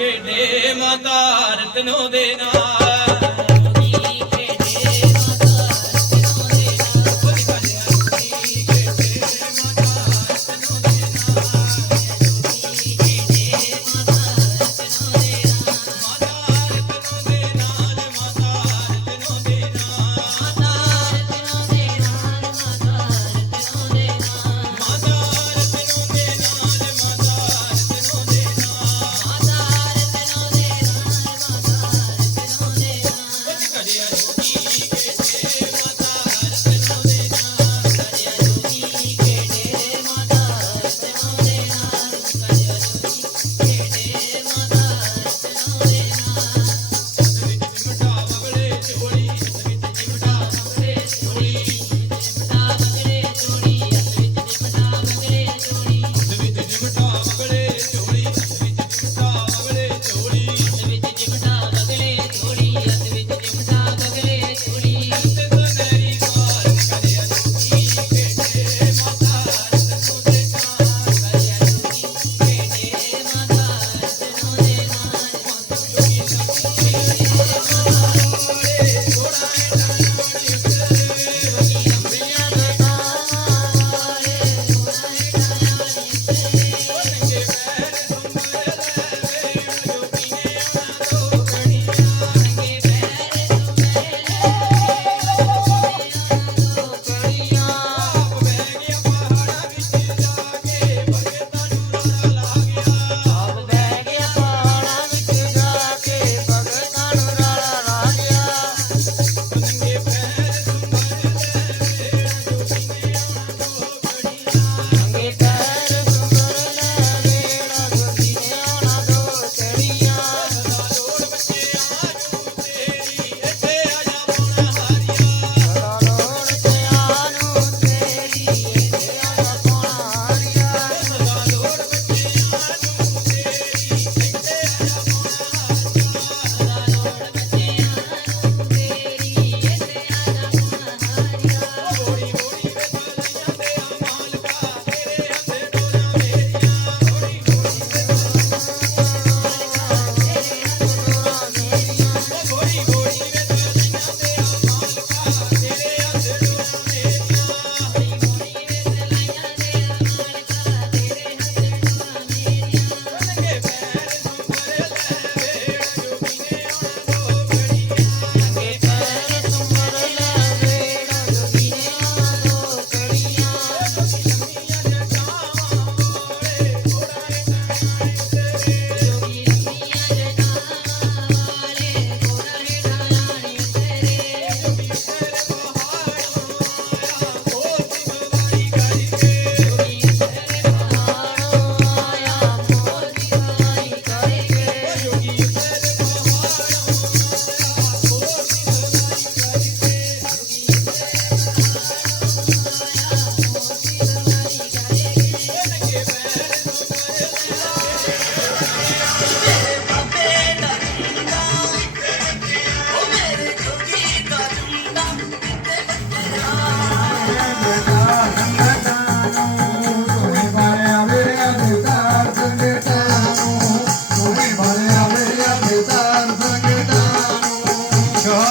मातोना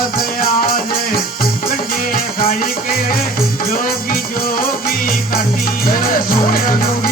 سياج گنجي کي يوجي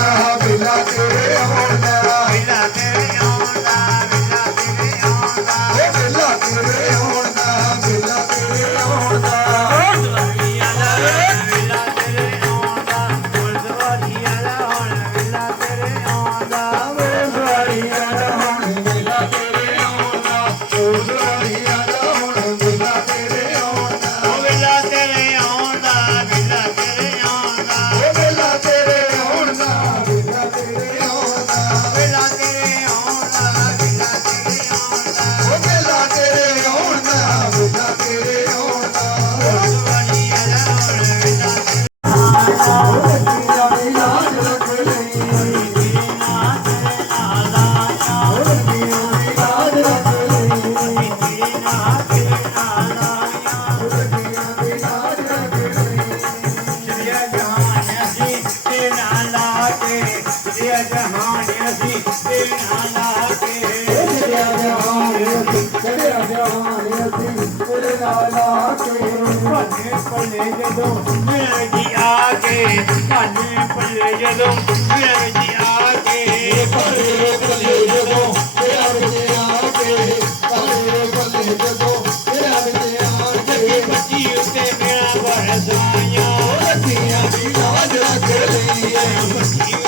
I'm not sure if I'm जॾो आग भले जॾो पिया जी आले जॾो फिर भले जॾो फिर बची उते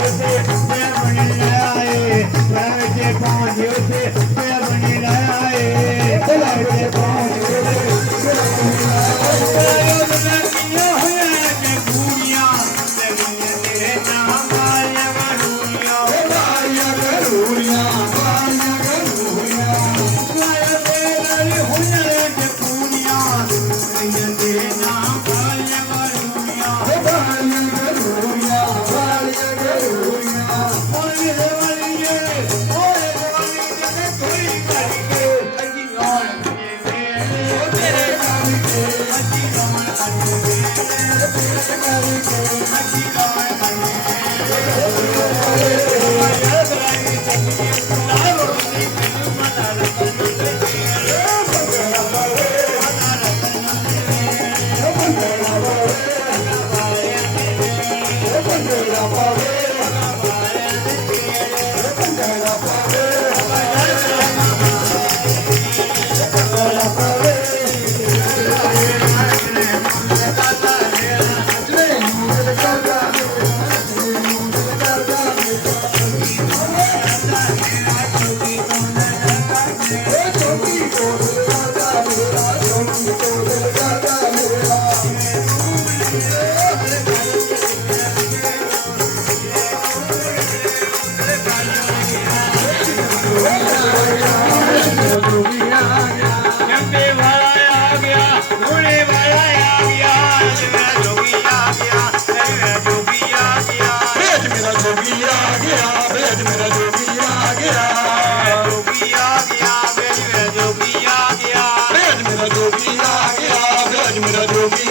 me the groovy.